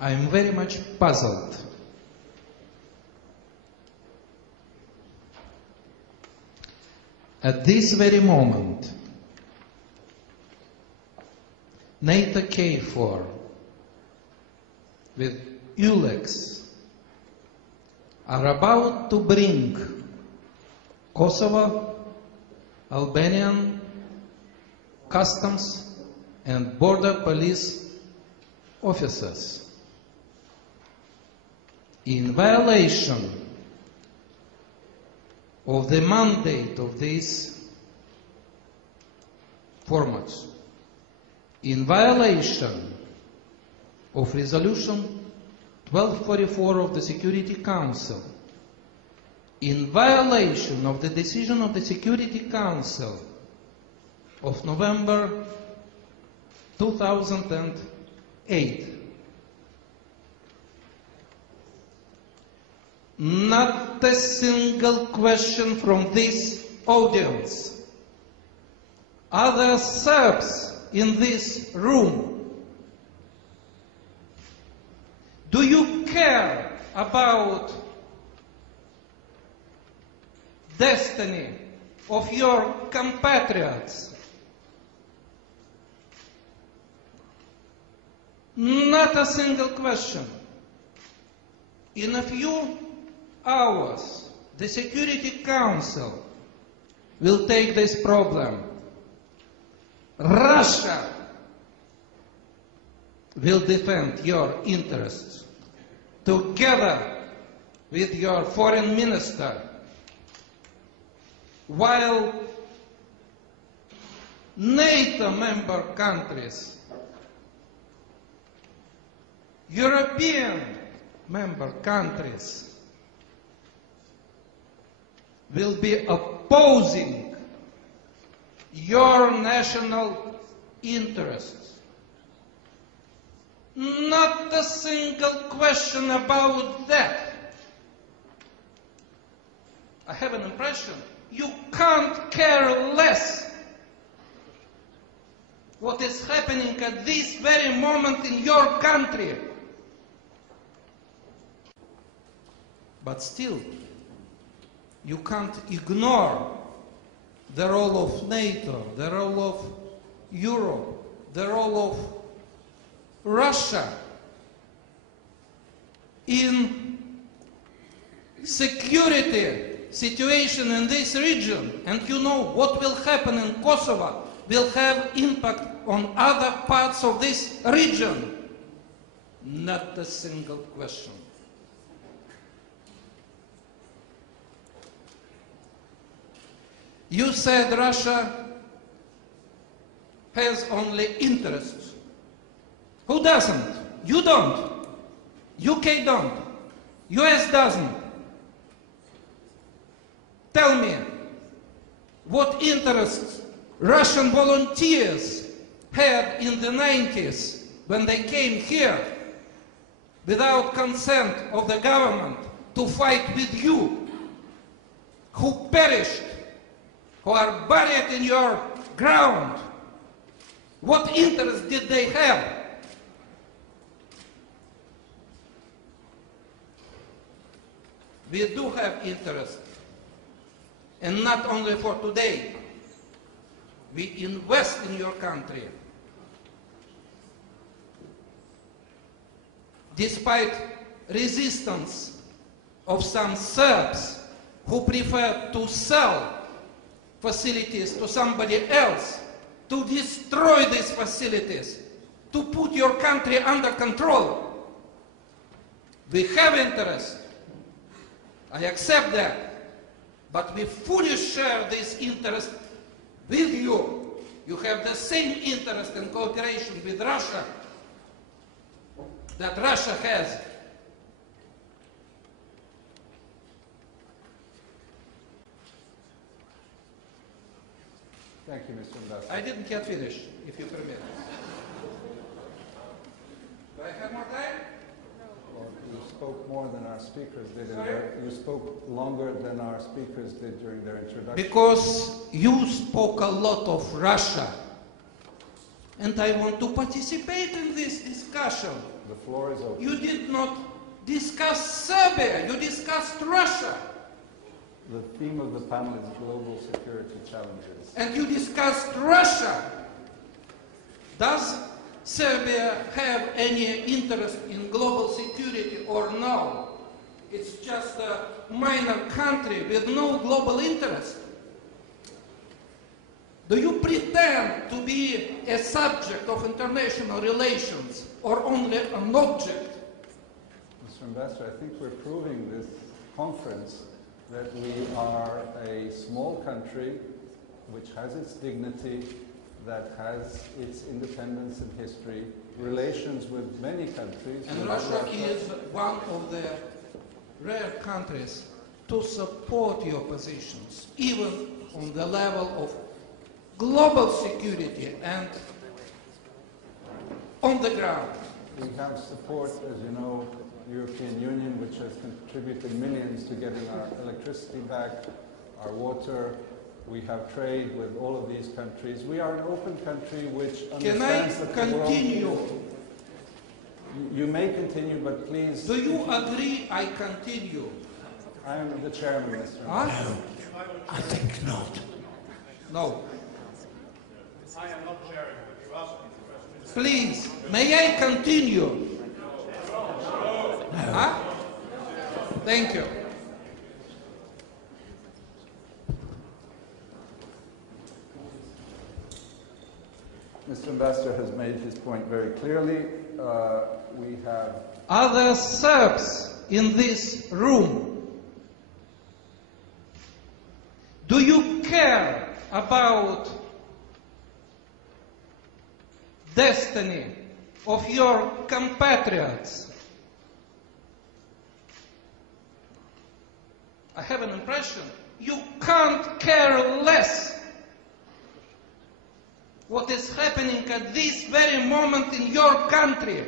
I am very much puzzled. At this very moment, NATO KFOR with ULEX are about to bring Kosovo, Albanian customs and border police officers in violation of the mandate of these formats, in violation of Resolution 1244 of the Security Council, in violation of the decision of the Security Council of November 2008. Not a single question from this audience. Are there Serbs in this room? Do you care about destiny of your compatriots? Not a single question. In a few hours, the Security Council will take this problem. Russia will defend your interests together with your foreign minister, while NATO member countries, European member countries will be opposing your national interests. Not a single question about that. I have an impression you can't care less what is happening at this very moment in your country. But still, you can't ignore the role of NATO, the role of Europe, the role of Russia in security situation in this region. And you know what will happen in Kosovo will have impact on other parts of this region. Not a single question. You said Russia has only interests. Who doesn't? You don't. UK don't. US doesn't. Tell me, what interests Russian volunteers had in the 90s when they came here without consent of the government to fight with you, who perished, who are buried in your ground? What interest did they have? We do have interest, and not only for today. We invest in your country. Despite resistance of some Serbs who prefer to sell facilities to somebody else, to destroy these facilities, to put your country under control. We have interest. I accept that. But we fully share this interest with you. You have the same interest and cooperation with Russia that Russia has. Thank you, Mr. Ambassador. I didn't yet finish, if you permit. Do I have more time? Well, you spoke more than our speakers did. You spoke longer than our speakers did during their introduction. Because you spoke a lot of Russia. And I want to participate in this discussion. The floor is open. You did not discuss Serbia, you discussed Russia. The theme of the panel is global security challenges. And you discussed Russia. Does Serbia have any interest in global security or no? It's just a minor country with no global interest. Do you pretend to be a subject of international relations or only an object? Mr. Ambassador, I think we're proving this conference that we are a small country which has its dignity, that has its independence and history, relations with many countries. And Russia is one of the rare countries to support your positions, even on the level of global security and on the ground. We have support, as you know, European Union, which has contributed millions to getting our electricity back, our water. We have trade with all of these countries. We are an open country which understands that the world... Can I continue? You may continue, but please... Do you agree I continue? I am the chairman, Mr. Huh? I think not. No. I am not chairing, but you asked me the question. Please, may I continue? Huh? Thank you. Mr. Ambassador has made his point very clearly. We have... Are there Serbs in this room? Do you care about destiny of your compatriots? I have an impression you can't care less what is happening at this very moment in your country.